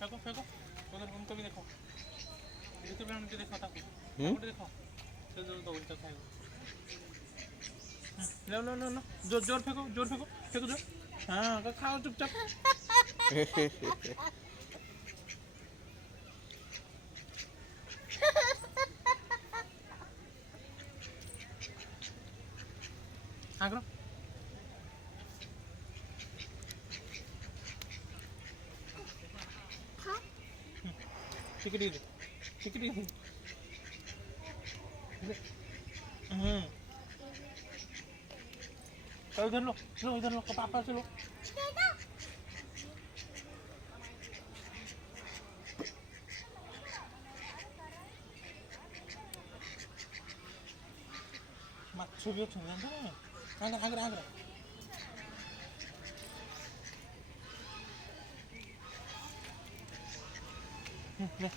फेंको फेंको उधर उनको भी देखो दूसरे प्लेट उनके देखो ताकू देखो तो दो उल्टा खाएगा लो लो लो लो जोर जोर फेंको फेंको जोर हाँ खाओ चुपचाप हाँ करो ठीक है इधर लो इधर लो पापा से लो ମାଛ ବି ଅଛନ୍ତି ଜାଣିଛ ନା ଆଗରେ ନେ